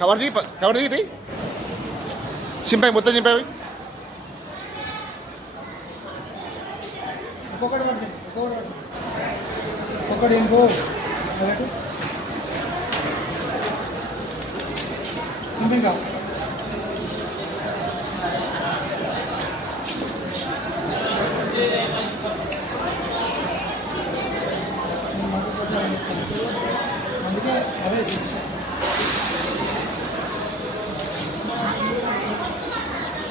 Cover తీ cover తీ చింపై మొత్తం చింపై అవి. ఒక్కొక్కటి పడుతుంది ఒక్కొక్కటి పడుతుంది ఒక్కటి ఏం పో అదటు ఇంకా అందుకే అదే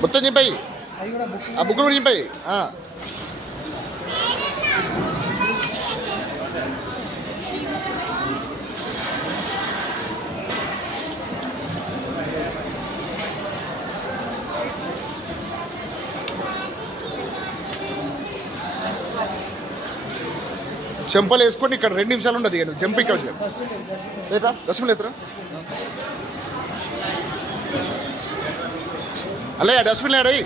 మొత్తం చింపై బుక్ ఆ బుక్కులు చింపై చెంపలు వేసుకొని ఇక్కడ రెండు నిమిషాలు ఉండదు ఇక జంప్ ఇక్కడ వచ్చి. లేదా రసములు ఎత్తరా అల్లే డస్ట్బిన్ లేడయి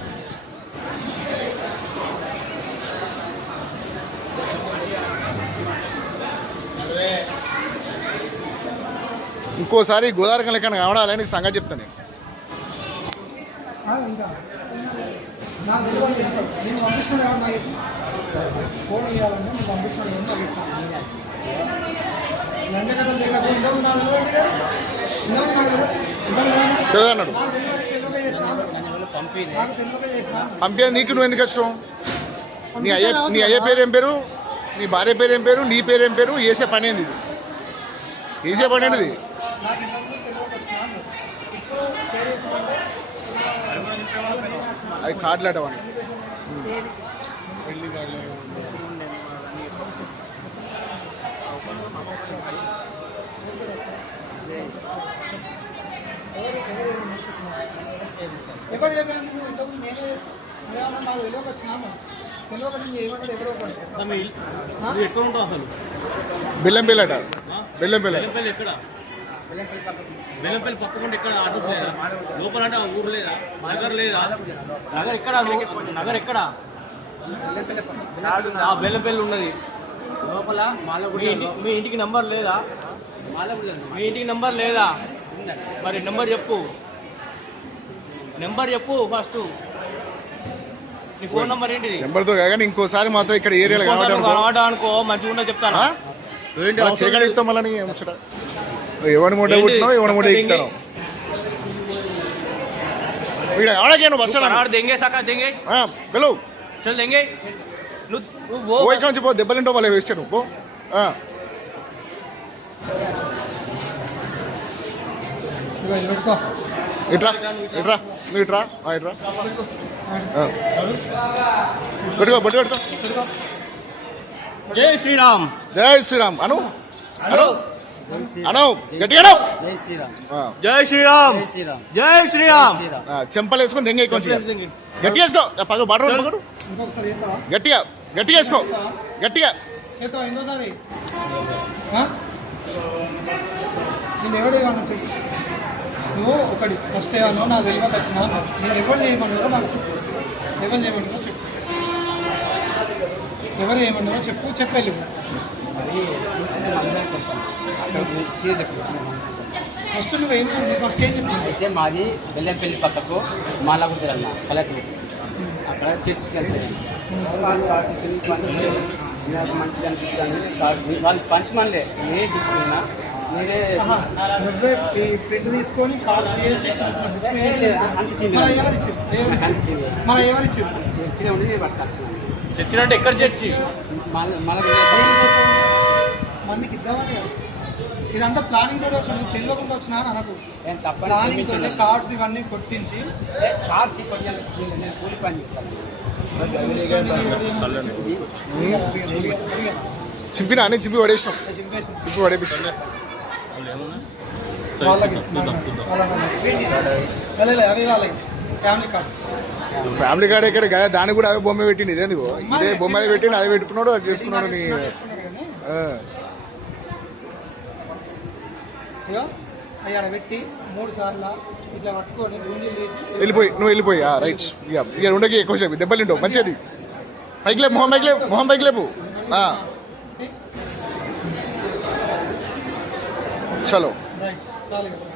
ఇంకోసారి గోదావరి లెక్కన కావడాలని సంగతి. ఆ, నాకు తెలియదు చెప్తాను. నేను పంపిస్తున్నా నాకు నీకు నువ్వు ఎందుకు కష్టం నీ అయ్య నీ అయ్య పేరు ఏం పేరు? నీ భార్య పేరు ఏం పేరు? నీ పేరు ఏం పేరు? వేసే పని ఏంది ఇది? వేసే పని ఏంది ఇది నాకు పెళ్ళి కార్డు వచ్చినాను. ఇప్పుడు పేరు చెప్పుకుంటే అది కార్డులాట వాడిని ఎక్కడ చెప్పాను నువ్వు ఇంతకుముందు నేనే నాకు తెలియక ఏమంటాడు ఒకటి. ఎక్కడ ఉంటావు అసలు? బెల్లంపల్లి ఎక్కడ? బెల్లంపల్లి పక్కకుండా ఎక్కడ అడ్రస్ లేదా? లోపల అంటే ఊరు లేదా? నగర్ లేదా? నగర్ ఎక్కడ? నగర్ ఎక్కడ? బెల్లంపల్లి ఉన్నది. లోపల మీ ఇంటికి నంబర్ లేదా? మీ ఇంటికి నంబర్ లేదా? మరి నెంబర్ చెప్పు. నెంబర్ చెప్పు ఫస్ట్. నీ ఫోన్ నెంబర్ ఏంటిది? నెంబర్తో కాగానే ఇంకోసారి మాత్రం ఇక్కడ ఏరియాలో కనబడ్డా అనుకో మంచిగా ఉన్నా చెప్తాను? చేయగలుగుతాం మళ్ళీ ముచ్చట? ఎవడి మూట పుట్టినావు ఎవరి మూట ఎక్కుతాను ఇక్కడ ఆడకేను ఆడ దెంగే సాకా దెంగే. హలో చల్ దెంగే. నువ్వు ఓ ఇక్కడ నుంచి దెబ్బలింటో వాళ్ళు వేస్తే నువ్వు పో. ఇట్రా ఇట్రా నువ్వు ఇట్రా. ఇట్రా పెట్టుకో బట్టి పెట్టుకో. జై శ్రీరామ్. జై శ్రీరామ్. అను అను. అను గట్టిగా జై జై శ్రీరామ్. జై శ్రీరామ్. చెంపలు వేసుకొని దెంగ గట్టి వేసుకో. పగ బటర్ గట్టిగా గట్టిగా వేసుకో. గట్టిగా. ఎవరు నువ్వు ఒకటి ఫస్ట్ ఏమన్నా నాకు తెలియక వచ్చినా నేను ఎవరు చేయమన్నారో నాకు చెప్పు. ఎవరు చేయమన్నారో చెప్పు. ఎవరు ఏమన్నారో చెప్పు చెప్పేళ్ళు ఫస్ట్ నువ్వు ఏం ఫస్ట్ ఏం చెప్పు? అయితే మాది బెల్లంపల్లి పక్కకు మాలాగుంటుంది అన్న కలెక్టర్ అక్కడ చర్చికి నాకు మంచిగా అనిపిస్తుంది. వాళ్ళు పంచమనిలే నేనే తీసుకున్నా నువ్వే ఈ ప్రింట్ తీసుకొని కాల్ చేసి మన. ఎవరిచ్చారు నాకు ఉండి నేను పట్టుకొచ్చాను. చచ్చినట్టు ఎక్కడ చర్చి? మందికి ఇద్దామని. ఇదంతా ప్లానింగ్ తోటి వచ్చిన నువ్వు తెలియకుండా వచ్చినా తప్పని ప్లానింగ్ తోటి. కార్డ్స్ ఇవన్నీ కొట్టించి. ఏ, కార్ తీసుకొచ్చి నేను కూలి పని చేస్తాను. చింపినా? అని చింపి చింపేసి చింపి పడేపిస్తున్నాం ఫ్యామిలీ కార్డ్ ఎక్కడ కదా దానికి కూడా అవే బొమ్మ పెట్టింది ఇదే నీకు ఇదే బొమ్మ అది పెట్టిండు అదే పెట్టుకున్నాడు అది చేసుకున్నాడు నీ పెట్టి మూడు సార్లు ఇట్లా పట్టుకొని గుంజీలు వెళ్ళిపోయి నువ్వు వెళ్ళిపోయి. రైట్. ఇక ఇక ఉండకి ఎక్కువ సేపు. దెబ్బలు మంచిది. పైకి లేపు మొహం పైకి లేపు మొహం పైకి లేపు. ఆ. చలో రైట్ చాలు ఇక.